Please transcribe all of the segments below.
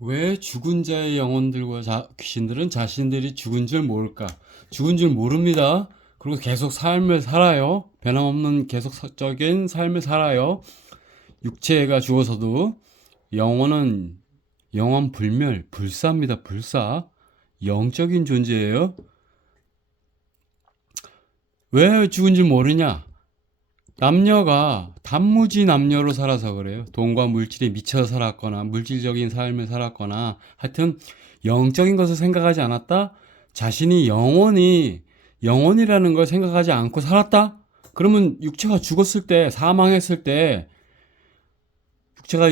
왜 죽은 자의 영혼들과 귀신들은 자신들이 죽은 줄 모를까? 죽은 줄 모릅니다. 그리고 계속 삶을 살아요. 변함없는 계속적인 삶을 살아요. 육체가 죽어서도 영혼은 영원 불멸, 불사입니다. 불사. 영적인 존재예요. 왜 죽은 줄 모르냐? 남녀가 단무지 남녀로 살아서 그래요. 돈과 물질에 미쳐 살았거나 물질적인 삶을 살았거나 하여튼 영적인 것을 생각하지 않았다. 자신이 영혼이라는 걸 생각하지 않고 살았다. 그러면 육체가 죽었을 때, 사망했을 때 육체가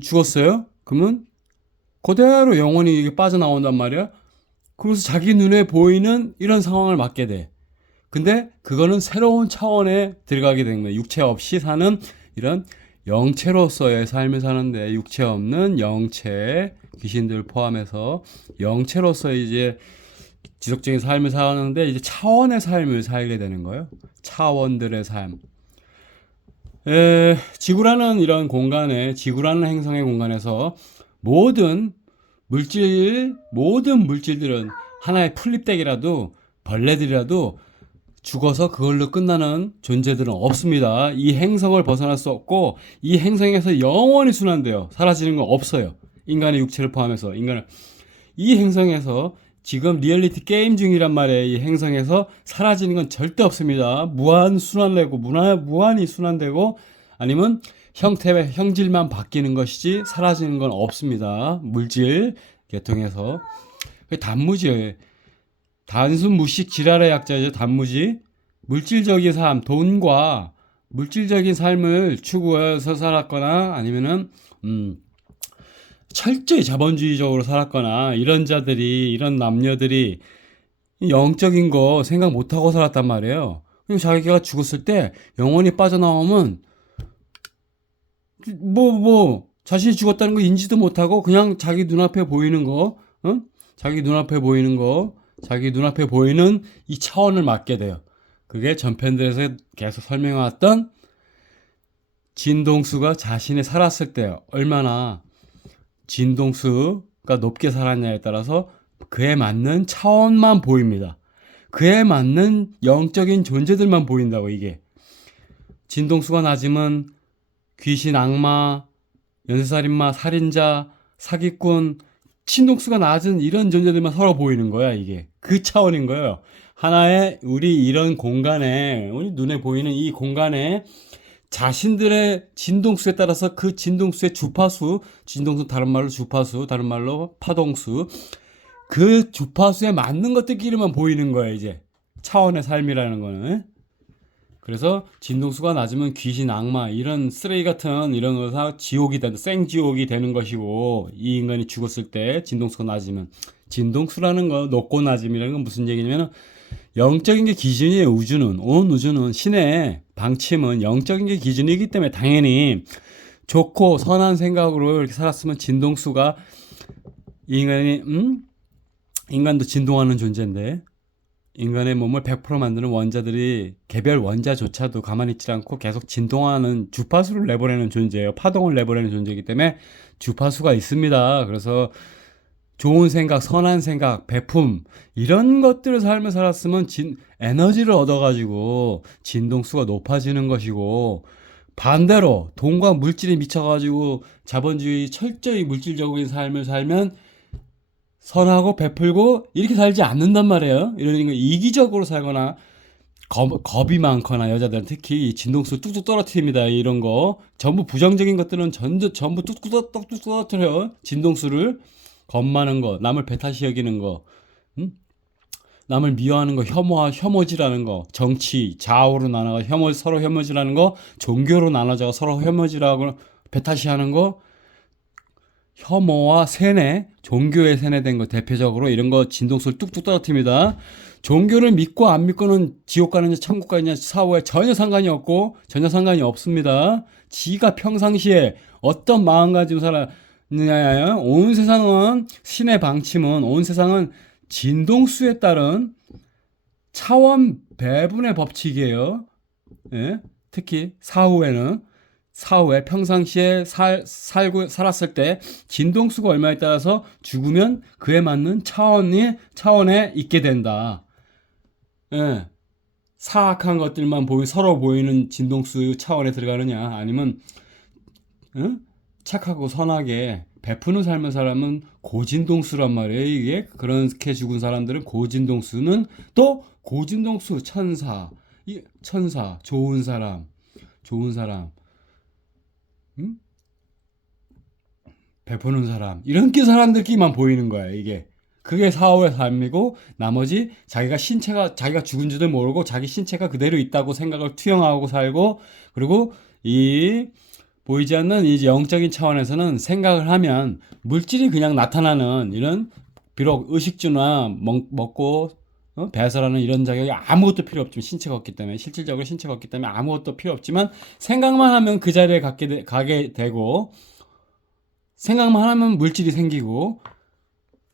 죽었어요. 그러면 그대로 영혼이 이게 빠져나온단 말이야. 그래서 자기 눈에 보이는 이런 상황을 맞게 돼. 근데 그거는 새로운 차원에 들어가게 된 거예요. 육체 없이 사는 이런 영체로서의 삶을 사는데, 육체 없는 영체, 귀신들 포함해서 영체로서 이제 지속적인 삶을 사는데, 이제 차원의 삶을 살게 되는 거예요. 차원들의 삶. 지구라는 이런 공간에, 지구라는 행성의 공간에서 모든 물질들은 하나의 풀립되기라도, 벌레들이라도 죽어서 그걸로 끝나는 존재들은 없습니다. 이 행성을 벗어날 수 없고, 이 행성에서 영원히 순환돼요. 사라지는 건 없어요. 인간의 육체를 포함해서. 이 행성에서 지금 리얼리티 게임 중이란 말이에요. 이 행성에서 사라지는 건 절대 없습니다. 무한 순환되고, 무한히 순환되고, 아니면 형질만 바뀌는 것이지 사라지는 건 없습니다. 물질 계통에서. 단무지예요. 단순 무식 지랄의 약자죠. 단무지. 물질적인 삶, 돈과 물질적인 삶을 추구해서 살았거나 아니면은 철저히 자본주의적으로 살았거나 이런 남녀들이 영적인 거 생각 못하고 살았단 말이에요. 그리고 자기가 죽었을 때 영혼이 빠져나오면 자신이 죽었다는 거 인지도 못하고 그냥 자기 눈앞에 보이는 거, 어? 자기 눈앞에 보이는 이 차원을 맞게 돼요. 그게 전편들에서 계속 설명해왔던 진동수가 자신이 살았을 때 얼마나 진동수가 높게 살았냐에 따라서 그에 맞는 차원만 보입니다. 그에 맞는 영적인 존재들만 보인다고, 이게. 진동수가 낮으면 귀신, 악마, 연쇄살인마, 살인자, 사기꾼, 진동수가 낮은 이런 존재들만 서로 보이는 거야, 이게. 그 차원인 거예요. 하나의 우리 이런 공간에, 우리 눈에 보이는 이 공간에 자신들의 진동수에 따라서 그 진동수의 주파수, 진동수 다른 말로 주파수, 다른 말로 파동수, 그 주파수에 맞는 것들끼리만 보이는 거예요, 이제. 차원의 삶이라는 거는. 그래서 진동수가 낮으면 귀신, 악마 이런 쓰레기 같은 이런 거사 지옥이 된다, 생지옥이 되는 것이고, 이 인간이 죽었을 때 진동수가 낮으면, 진동수라는 거, 높고 낮음이라는 건 무슨 얘기냐면 영적인 게 기준이에요. 온 우주는 신의 방침은 영적인 게 기준이기 때문에 당연히 좋고 선한 생각으로 이렇게 살았으면 진동수가, 인간도 진동하는 존재인데, 인간의 몸을 100% 만드는 원자들이 개별 원자조차도 가만히 있지 않고 계속 진동하는 주파수를 내보내는 존재예요. 파동을 내보내는 존재이기 때문에 주파수가 있습니다. 그래서 좋은 생각, 선한 생각, 베품 이런 것들을 삶을 살았으면 에너지를 얻어가지고 진동수가 높아지는 것이고, 반대로 돈과 물질에 미쳐가지고 자본주의 철저히 물질적인 삶을 살면 선하고 베풀고 이렇게 살지 않는단 말이에요. 이러니까 이기적으로 살거나 겁이 많거나, 여자들은 특히 이 진동수 뚝뚝 떨어뜨립니다. 이런 거 전부 부정적인 것들은 전부 뚝뚝 떨어뜨려요. 진동수를. 겁 많은 거, 남을 배타시 여기는 거, 남을 미워하는 거, 혐오질하는 거, 정치 좌우로 나눠가 서로 혐오질하는 거, 종교로 나눠져 서로 혐오질하고 배타시하는 거, 혐오와 세뇌, 종교에 세뇌된 거 대표적으로 이런 거 진동수를 뚝뚝 떨어뜨립니다. 종교를 믿고 안 믿고는 지옥 가느냐 천국 가느냐 사후에 전혀 상관이 없고, 전혀 상관이 없습니다. 지가 평상시에 어떤 마음가짐 살았느냐야. 온 세상은, 신의 방침은 온 세상은 진동수에 따른 차원 배분의 법칙이에요. 예? 특히 사후에는 사후에 평상시에 살았을 때 진동수가 얼마에 따라서 죽으면 그에 맞는 차원에 있게 된다. 예. 사악한 것들만 서로 보이는 진동수 차원에 들어가느냐, 아니면 착하고 선하게 베푸는 삶을 사람은 고진동수란 말이에요. 이게 그렇게 죽은 사람들은 고진동수는 또 고진동수 천사 좋은 사람 음? 베푸는 사람 이런 게 사람들끼리만 보이는 거야 이게. 그게 사후의 삶이고, 나머지 자기가 죽은 줄도 모르고 자기 신체가 그대로 있다고 생각을 투영하고 살고, 그리고 이 보이지 않는 이제 영적인 차원에서는 생각을 하면 물질이 그냥 나타나는 이런, 비록 의식주나 먹고 배설하는 이런 자격이 아무것도 필요 없지만, 실질적으로 신체가 없기 때문에 아무것도 필요 없지만, 생각만 하면 그 자리에 가게 되고, 생각만 하면 물질이 생기고,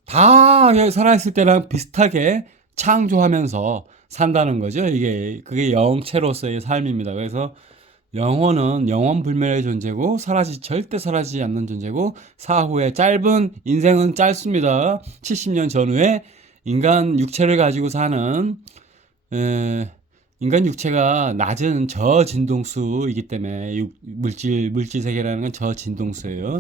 다 살아있을 때랑 비슷하게 창조하면서 산다는 거죠. 그게 영체로서의 삶입니다. 그래서 영혼은 영원불멸의 존재고, 절대 사라지지 않는 존재고, 사후에 짧은 인생은 짧습니다. 70년 전후에 인간 육체를 가지고 사는, 인간 육체가 낮은 저진동수이기 때문에, 물질 세계라는 건 저진동수예요.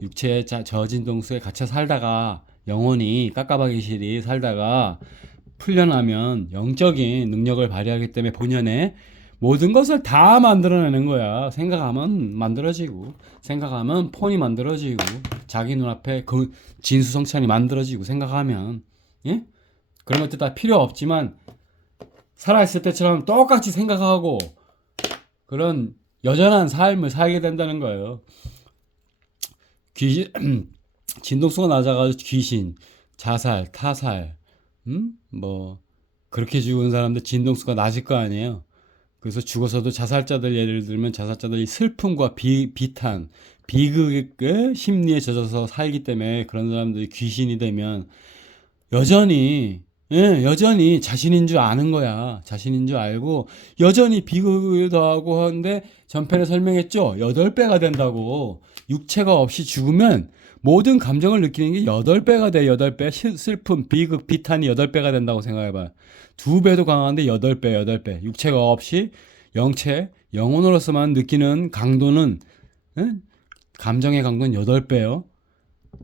육체의 저진동수에 갇혀 살다가, 영혼이 깝깝하게 살다가 풀려나면 영적인 능력을 발휘하기 때문에 본연의 모든 것을 다 만들어내는 거야. 생각하면 만들어지고, 생각하면 폰이 만들어지고, 자기 눈앞에 그 진수성찬이 만들어지고, 생각하면, 예? 그런 것들 다 필요 없지만, 살아있을 때처럼 똑같이 생각하고, 그런 여전한 삶을 살게 된다는 거예요. 진동수가 낮아가지고 귀신, 자살, 타살, 그렇게 죽은 사람들 진동수가 낮을 거 아니에요. 그래서 죽어서도 자살자들, 예를 들면 자살자들이 슬픔과 비탄, 비극의 심리에 젖어서 살기 때문에 그런 사람들이 귀신이 되면 여전히 자신인 줄 아는 거야. 자신인 줄 알고 여전히 비극을 더하고 하는데, 전편에 설명했죠. 8배가 된다고. 육체가 없이 죽으면 모든 감정을 느끼는 게 8배가 돼. 8배. 슬픔, 비극, 비탄이 8배가 된다고 생각해봐. 2배도 강한데 8배. 육체가 없이 영혼으로서만 느끼는 강도는, 감정의 강도는 8배요.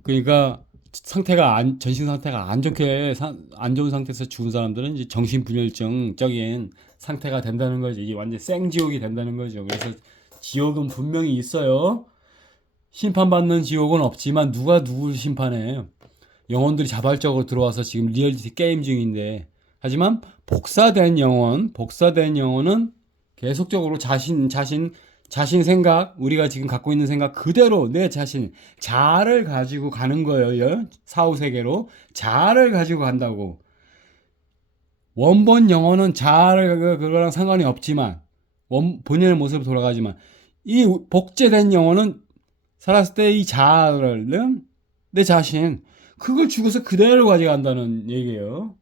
그러니까 전신 상태가 안 좋은 상태에서 죽은 사람들은 이제 정신분열증적인 상태가 된다는 거지. 이게 완전 생지옥이 된다는 거죠. 그래서 지옥은 분명히 있어요. 심판받는 지옥은 없지만 누가 누구를 심판해? 영혼들이 자발적으로 들어와서 지금 리얼리티 게임 중인데, 하지만 복사된 영혼은 계속적으로 자신 생각, 우리가 지금 갖고 있는 생각 그대로 내 자신, 자아를 가지고 가는 거예요. 사후 세계로 자아를 가지고 간다고. 원본 영혼은 그거랑 상관이 없지만, 본연의 모습으로 돌아가지만, 이 복제된 영혼은 살았을 때 이 자아를, 내 자신, 그걸 죽어서 그대로 가져간다는 얘기예요.